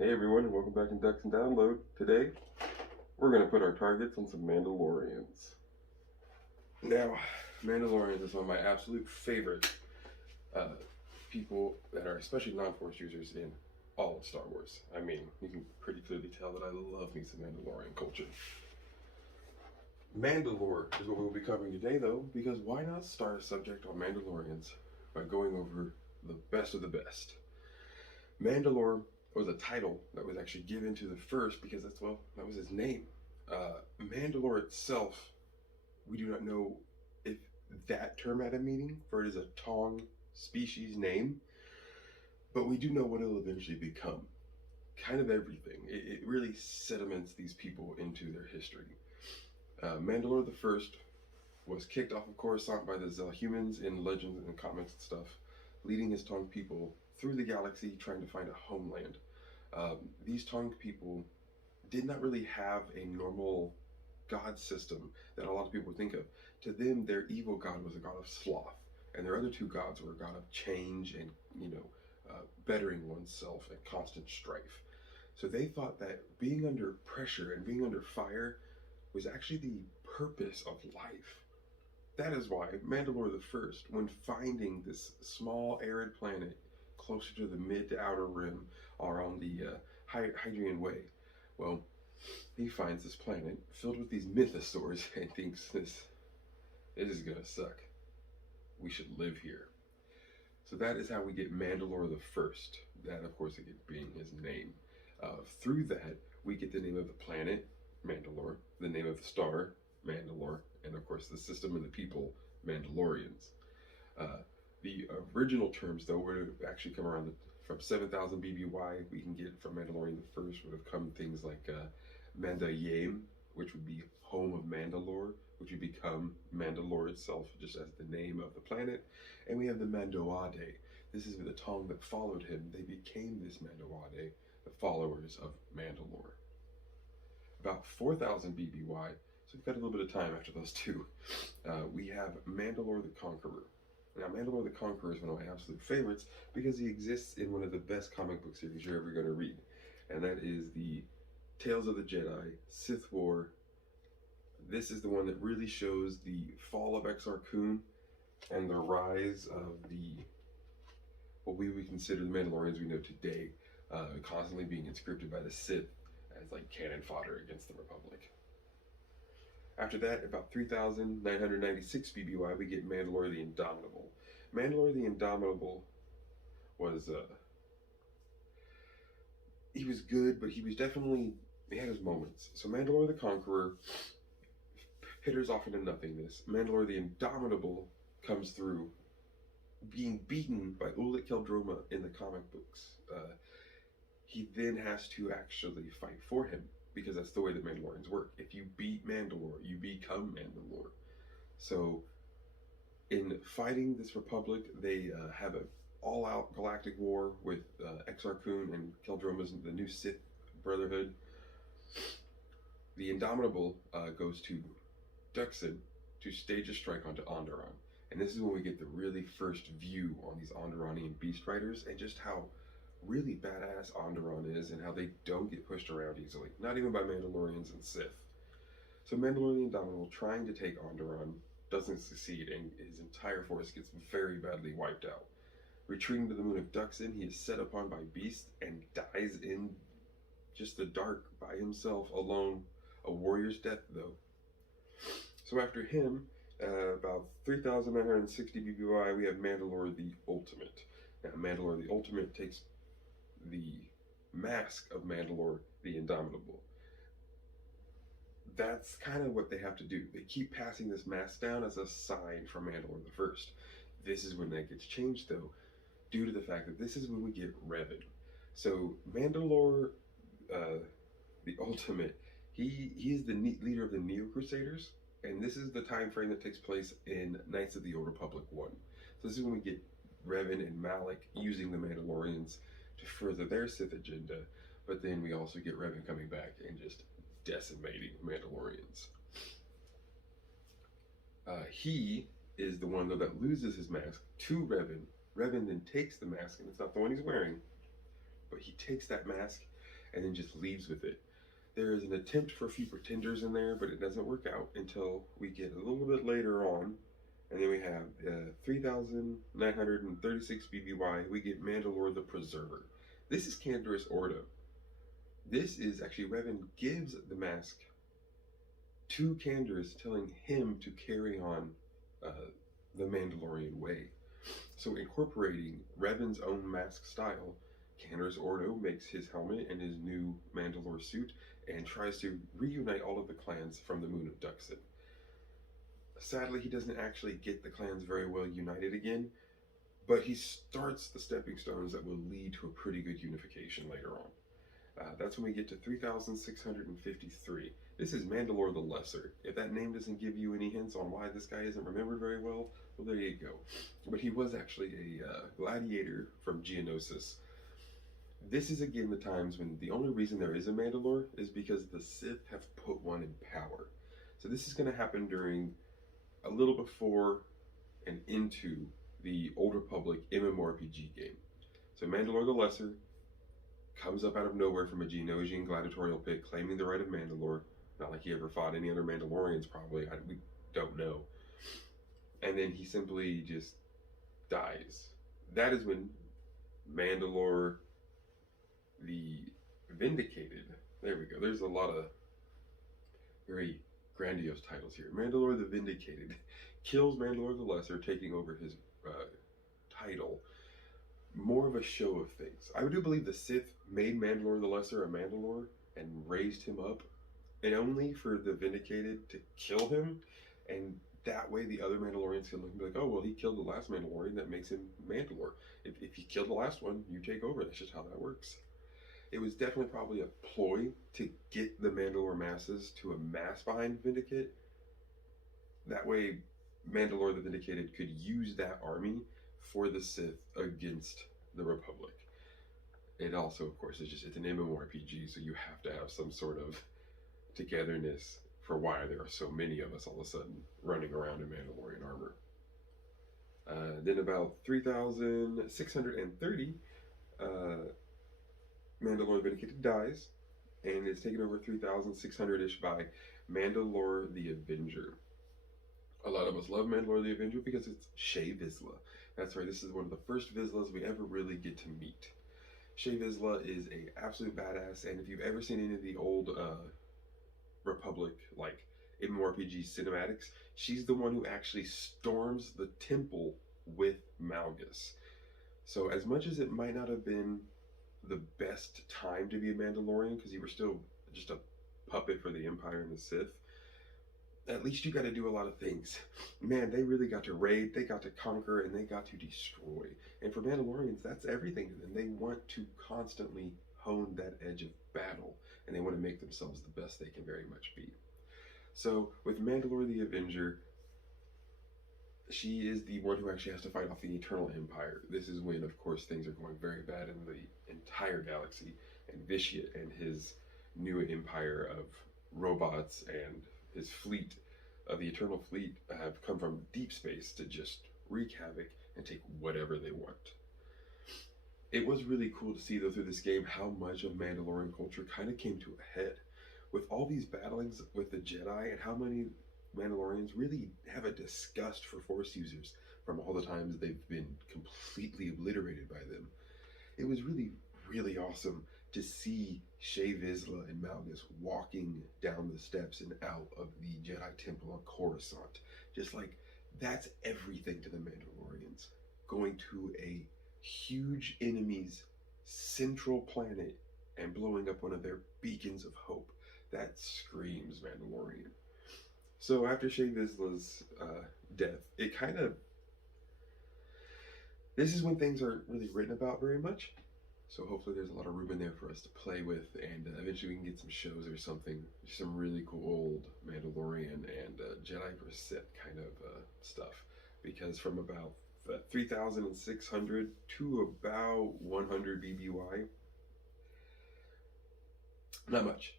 Hey everyone, and welcome back to Ducks and Download. Today, we're going to put our targets on some Mandalorians. Now, Mandalorians is one of my absolute favorite people that are especially non-Force users in all of Star Wars. I mean, you can pretty clearly tell that I love me some Mandalorian culture. Mandalore is what we'll be covering today, though, because why not start a subject on Mandalorians by going over the best of the best? Mandalore was a title that was actually given to the first because that was his name. Mandalore itself, we do not know if that term had a meaning, for it is a Tong species name, but we do know what it'll eventually become. Kind of everything. It really sediments these people into their history. Mandalore the First was kicked off of Coruscant by the Zelhumans in legends and comics and stuff, leading his Tong people through the galaxy trying to find a homeland. These Tong people did not really have a normal god system that a lot of people would think of. To them, their evil god was a god of sloth, and their other two gods were a god of change and, bettering oneself and constant strife. So they thought that being under pressure and being under fire was actually the purpose of life. That is why Mandalore the First, when finding this small arid planet closer to the mid to outer rim or on the Hadrian Way, well, he finds this planet filled with these mythosaurs and thinks this is gonna suck. We should live here. So that is how we get Mandalore the First. That, of course, again being his name. Through that, we get the name of the planet, Mandalore, the name of the star, Mandalore, and of course the system and the people, Mandalorians. The original terms, though, would actually come around from 7,000 BBY. We can get from Mandalorian the First would have come things like Mandayame, which would be home of Mandalore, which would become Mandalore itself, just as the name of the planet. And we have the Mandoade. This is the Tong that followed him. They became this Mandoade, the followers of Mandalore. About 4,000 BBY, so we've got a little bit of time after those two. We have Mandalore the Conqueror. Now, Mandalore the Conqueror is one of my absolute favorites because he exists in one of the best comic book series you're ever going to read, and that is the Tales of the Jedi, Sith War. This is the one that really shows the fall of Exar Kun and the rise of what we would consider the Mandalorians we know today, constantly being conscripted by the Sith as like cannon fodder against the Republic. After that, about 3,996 BBY, we get Mandalore the Indomitable. Mandalore the Indomitable was, he was good, but he had his moments. So Mandalore the Conqueror pitters off into nothingness. Mandalore the Indomitable comes through being beaten by Ulic Qel-Droma in the comic books. He then has to actually fight for him, because that's the way the Mandalorians work. If you beat Mandalore, you become Mandalore. So, in fighting this Republic, they have an all-out galactic war with Exar Kun and Qel-Droma's the new Sith Brotherhood. The Indomitable goes to Duxon to stage a strike onto Onderon. And this is when we get the really first view on these Onderonian beast riders and just how really badass Onderon is and how they don't get pushed around easily, not even by Mandalorians and Sith. So Mandalore the Indomitable, trying to take Onderon, doesn't succeed, and his entire force gets very badly wiped out. Retreating to the moon of Duxon, he is set upon by beasts and dies in just the dark by himself, alone. A warrior's death, though. So after him, about 3,960 BBY, we have Mandalore the Ultimate. Now, Mandalore the Ultimate takes the mask of Mandalore the Indomitable. That's kind of what they have to do. They keep passing this mask down as a sign from Mandalore the First. This is when that gets changed, though, due to the fact that this is when we get Revan. So Mandalore the Ultimate, he is the leader of the Neo Crusaders, and this is the time frame that takes place in Knights of the Old Republic 1. So this is when we get Revan and Malak using the Mandalorians to further their Sith agenda, but then we also get Revan coming back and just decimating Mandalorians. He is the one, though, that loses his mask to Revan. Revan then takes the mask, and it's not the one he's wearing, but he takes that mask and then just leaves with it. There is an attempt for a few pretenders in there, but it doesn't work out until we get a little bit later on. And then we have 3,936 BBY. We get Mandalore the Preserver. This is Canderous Ordo. This is actually Revan gives the mask to Canderous, telling him to carry on the Mandalorian way. So incorporating Revan's own mask style, Canderous Ordo makes his helmet and his new Mandalore suit and tries to reunite all of the clans from the moon of Duxon. Sadly, he doesn't actually get the clans very well united again, but he starts the stepping stones that will lead to a pretty good unification later on. That's when we get to 3,653. This is Mandalore the Lesser. If that name doesn't give you any hints on why this guy isn't remembered very well, well, there you go. But he was actually a gladiator from Geonosis. This is again the times when the only reason there is a Mandalore is because the Sith have put one in power. So this is going to happen during a little before and into the Old Republic MMORPG game. So Mandalore the Lesser comes up out of nowhere from a Geonosian gladiatorial pit claiming the right of Mandalore. Not like he ever fought any other Mandalorians, probably. We don't know. And then he simply just dies. That is when Mandalore the Vindicated, there we go. There's a lot of very grandiose titles here. Mandalore the Vindicated kills Mandalore the Lesser, taking over his title. More of a show of things. I do believe the Sith made Mandalore the Lesser a Mandalore and raised him up, and only for the Vindicated to kill him, and that way the other Mandalorians can look and be like, oh, well, he killed the last Mandalorian, that makes him Mandalore. If he killed the last one, you take over. That's just how that works. It was definitely probably a ploy to get the Mandalore masses to amass behind Vindicate. That way, Mandalore the Vindicated could use that army for the Sith against the Republic. It also, of course, it's an MMORPG, so you have to have some sort of togetherness for why there are so many of us all of a sudden running around in Mandalorian armor. Then about 3,630, Mandalore Vindicated dies, and is taken over 3,600-ish by Mandalore the Avenger. A lot of us love Mandalore the Avenger because it's Shae Vizsla. That's right, this is one of the first Vizslas we ever really get to meet. Shae Vizsla is a absolute badass, and if you've ever seen any of the old Republic, like MMORPG cinematics, she's the one who actually storms the temple with Malgus. So as much as it might not have been the best time to be a Mandalorian, because you were still just a puppet for the Empire and the Sith, at least you got to do a lot of things. Man, they really got to raid, they got to conquer, and they got to destroy. And for Mandalorians, that's everything to them. They want to constantly hone that edge of battle, and they want to make themselves the best they can very much be. So with Mandalore the Avenger, she is the one who actually has to fight off the Eternal Empire. This is when, of course, things are going very bad in the entire galaxy, and Vitiate and his new empire of robots and his fleet, the Eternal Fleet, have come from deep space to just wreak havoc and take whatever they want. It was really cool to see, though, through this game how much of Mandalorian culture kind of came to a head. With all these battlings with the Jedi, and how many Mandalorians really have a disgust for Force users from all the times they've been completely obliterated by them. It was really, really awesome to see Shae Vizsla and Malgus walking down the steps and out of the Jedi Temple on Coruscant. Just like, that's everything to the Mandalorians. Going to a huge enemy's central planet and blowing up one of their beacons of hope. That screams Mandalorian. So after Shae Vizsla's death, it kind of... This is when things aren't really written about very much. So hopefully there's a lot of room in there for us to play with, and eventually we can get some shows or something. Some really cool old Mandalorian and Jedi vs. Sith kind of stuff. Because from about 3,600 to about 100 BBY, not much.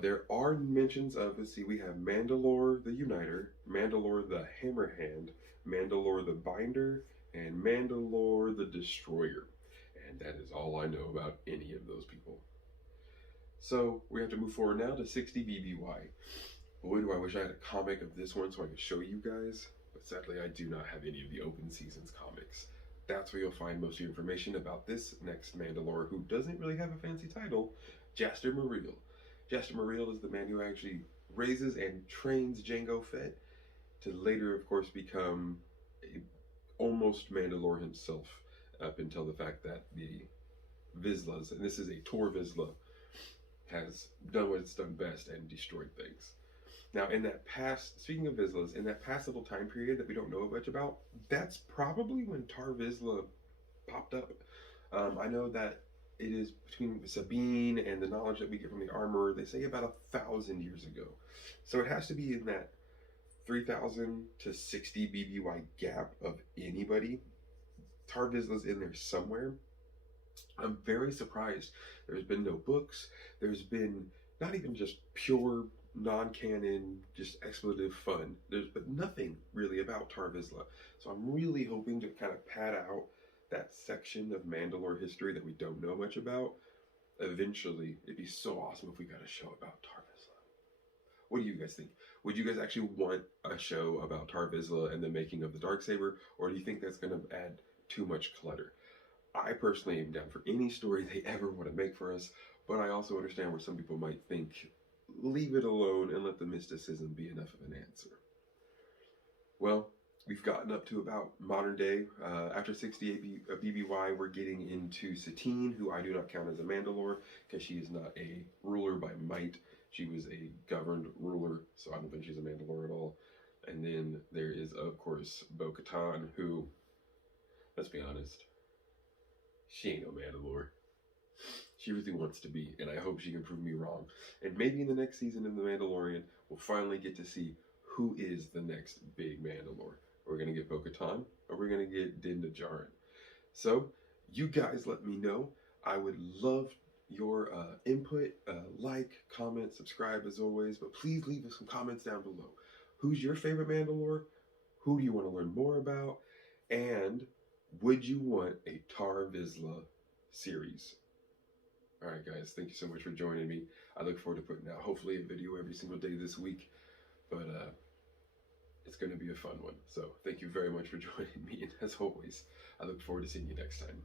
There are mentions of, let's see, we have Mandalore the Uniter, Mandalore the Hammerhand, Mandalore the Binder, and Mandalore the Destroyer. And that is all I know about any of those people. So we have to move forward now to 60 BBY. Boy, do I wish I had a comic of this one so I could show you guys, but sadly I do not have any of the Open Seasons comics. That's where you'll find most of the information about this next Mandalore, who doesn't really have a fancy title, Jaster Mareel. Jaster Mareel is the man who actually raises and trains Jango Fett to later, of course, become a almost Mandalore himself, up until the fact that the Vizslas, and this is a Tor Vizsla, has done what it's done best and destroyed things. Now, in that past, speaking of Vizslas, in that past little time period that we don't know much about, that's probably when Tar Vizsla popped up. I know that it is between Sabine and the knowledge that we get from the armor, they say about 1,000 years ago. So it has to be in that 3,000 to 60 BBY gap of anybody. Tar Vizsla's in there somewhere. I'm very surprised. There's been no books. There's been not even just pure non-canon, just expletive fun. There's been nothing really about Tar Vizsla. So I'm really hoping to kind of pad out that section of Mandalore history that we don't know much about. Eventually, it'd be so awesome if we got a show about Tar Vizsla. What do you guys think? Would you guys actually want a show about Tar Vizsla and the making of the Darksaber, or do you think that's going to add too much clutter? I personally am down for any story they ever want to make for us, but I also understand where some people might think, leave it alone and let the mysticism be enough of an answer. Well, we've gotten up to about modern day. After 68 BBY, we're getting into Satine, who I do not count as a Mandalore, because she is not a ruler by might. She was a governed ruler, so I don't think she's a Mandalore at all. And then there is, of course, Bo-Katan, who, let's be honest, she ain't no Mandalore. She really wants to be, and I hope she can prove me wrong. And maybe in the next season of The Mandalorian, we'll finally get to see who is the next big Mandalore. We're going to get Bo-Katan, or we're going to get Din Djarin. So, you guys let me know. I would love your input. Like, comment, subscribe as always, but please leave us some comments down below. Who's your favorite Mandalore? Who do you want to learn more about? And would you want a Tar Vizsla series? Alright guys, thank you so much for joining me. I look forward to putting out hopefully a video every single day this week. But it's going to be a fun one. So thank you very much for joining me. And as always, I look forward to seeing you next time.